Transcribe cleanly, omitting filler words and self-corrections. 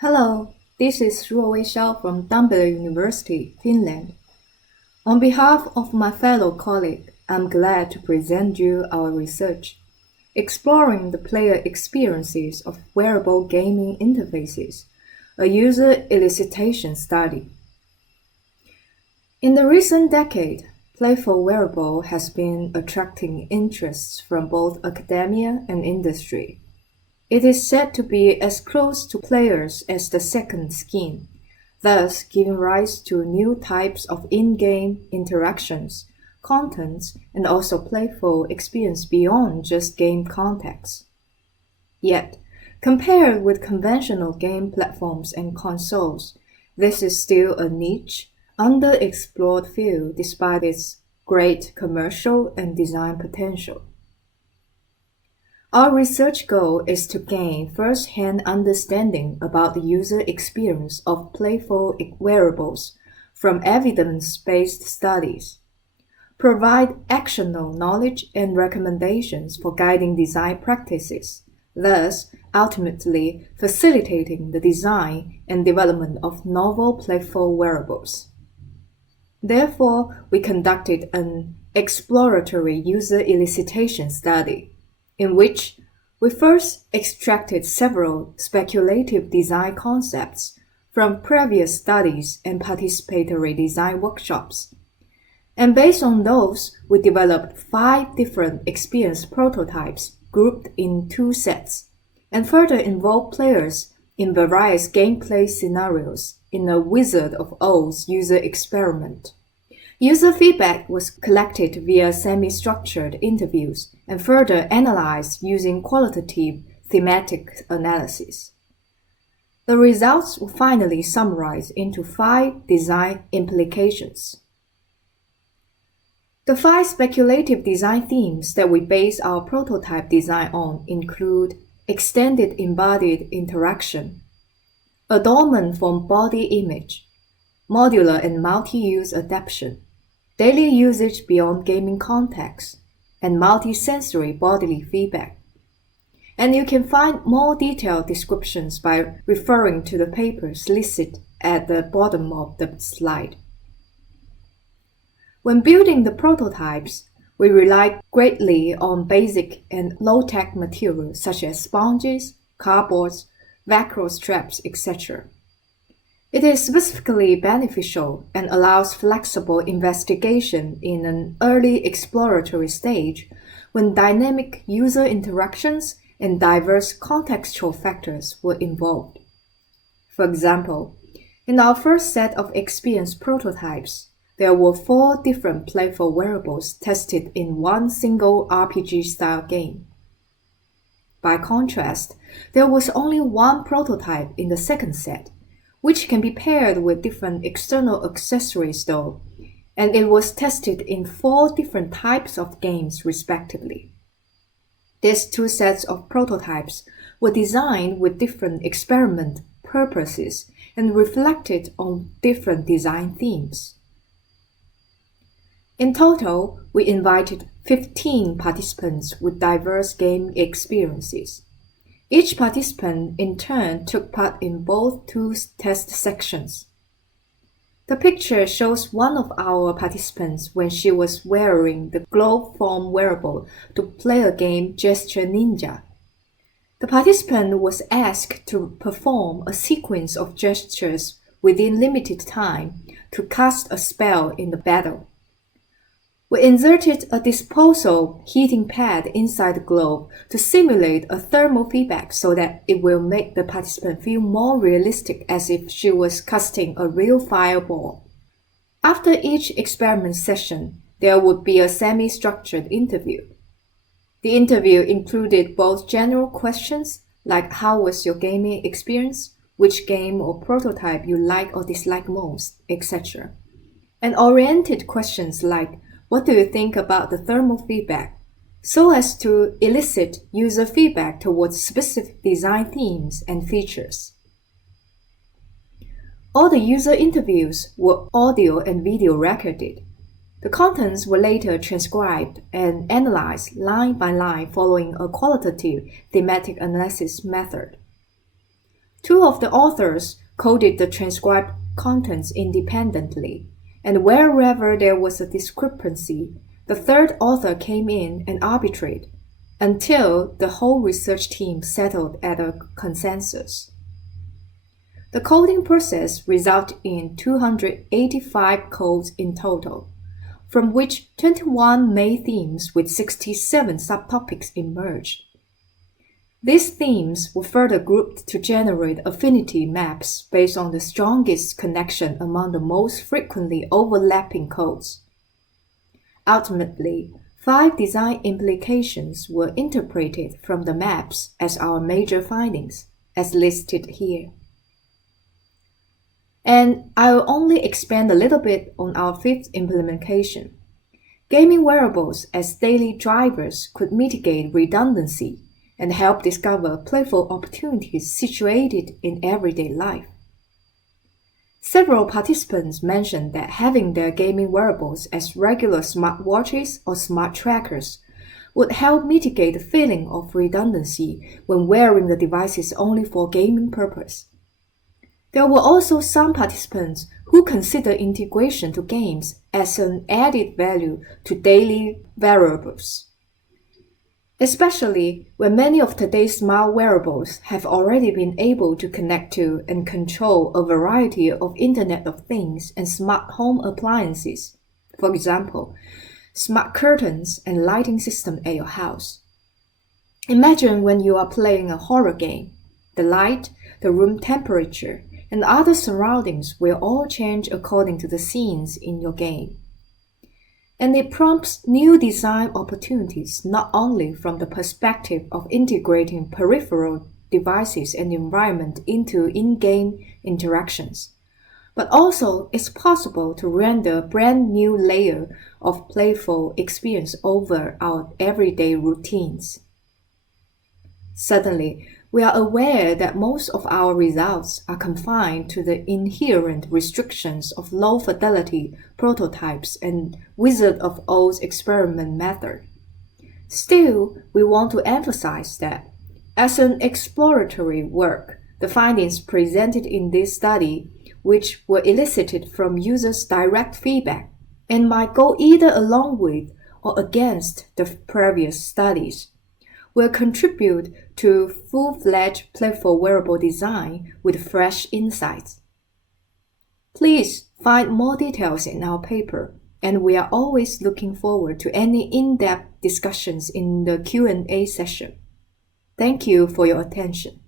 Hello, this is Ruowei Xiao from Tampere University, Finland. On behalf of my fellow colleague, I'm glad to present you our research, exploring the player experiences of wearable gaming interfaces, a user elicitation study. In the recent decade, Playful Wearable has been attracting interest from both academia and industry. It is said to be as close to players as the second skin, thus giving rise to new types of in-game interactions, contents, and also playful experience beyond just game context. Yet, compared with conventional game platforms and consoles, this is still a niche, underexplored field despite its great commercial and design potential. Our research goal is to gain first-hand understanding about the user experience of playful wearables from evidence-based studies, provide actionable knowledge and recommendations for guiding design practices, thus ultimately facilitating the design and development of novel playful wearables. Therefore, we conducted an exploratory user elicitation study, in which we first extracted several speculative design concepts from previous studies and participatory design workshops. And based on those, we developed 5 different experience prototypes grouped in 2 sets, and further involved players in various gameplay scenarios in a Wizard of Oz user experiment. User feedback was collected via semi-structured interviews and further analyzed using qualitative thematic analysis. The results were finally summarized into 5 design implications. The 5 speculative design themes that we base our prototype design on include extended embodied interaction, adornment from body image, modular and multi-use adaptation, daily usage beyond gaming context, and multi-sensory bodily feedback. And you can find more detailed descriptions by referring to the papers listed at the bottom of the slide. When building the prototypes, we relied greatly on basic and low-tech materials such as sponges, cardboards, Velcro straps, etc. It is specifically beneficial and allows flexible investigation in an early exploratory stage when dynamic user interactions and diverse contextual factors were involved. For example, in our first set of experience prototypes, there were 4 different playful wearables tested in one single RPG-style game. By contrast, there was only one prototype in the second set, which can be paired with different external accessories though, and it was tested in 4 different types of games respectively. These 2 sets of prototypes were designed with different experiment purposes and reflected on different design themes. In total, we invited 15 participants with diverse game experiences. Each participant in turn took part in both 2 test sections. The picture shows one of our participants when she was wearing the glove form wearable to play a game Gesture Ninja. The participant was asked to perform a sequence of gestures within limited time to cast a spell in the battle. We inserted a disposal heating pad inside the glove to simulate a thermal feedback so that it will make the participant feel more realistic as if she was casting a real fireball. After each experiment session, there would be a semi-structured interview. The interview included both general questions like how was your gaming experience, which game or prototype you like or dislike most, etc. And oriented questions like what do you think about the thermal feedback, so as to elicit user feedback towards specific design themes and features. All the user interviews were audio and video recorded. The contents were later transcribed and analyzed line by line following a qualitative thematic analysis method. Two of the authors coded the transcribed contents independently, and wherever there was a discrepancy, the third author came in and arbitrated until the whole research team settled at a consensus. The coding process resulted in 285 codes in total, from which 21 main themes with 67 subtopics emerged. These themes were further grouped to generate affinity maps based on the strongest connection among the most frequently overlapping codes. Ultimately, 5 design implications were interpreted from the maps as our major findings, as listed here. And I'll only expand a little bit on our 5th implementation. Gaming wearables as daily drivers could mitigate redundancy and help discover playful opportunities situated in everyday life. Several participants mentioned that having their gaming wearables as regular smartwatches or smart trackers would help mitigate the feeling of redundancy when wearing the devices only for gaming purpose. There were also some participants who consider integration to games as an added value to daily wearables, especially when many of today's smart wearables have already been able to connect to and control a variety of Internet of Things and smart home appliances. For example, smart curtains and lighting system at your house. Imagine when you are playing a horror game. The light, the room temperature, and other surroundings will all change according to the scenes in your game. And it prompts new design opportunities not only from the perspective of integrating peripheral devices and environment into in-game interactions, but also it's possible to render a brand new layer of playful experience over our everyday routines. Suddenly, we are aware that most of our results are confined to the inherent restrictions of low-fidelity prototypes and Wizard of Oz experiment method. Still, we want to emphasize that, as an exploratory work, the findings presented in this study, which were elicited from users' direct feedback, and might go either along with or against the previous studies, will contribute to full-fledged playful wearable design with fresh insights. Please find more details in our paper, and we are always looking forward to any in-depth discussions in the Q&A session. Thank you for your attention.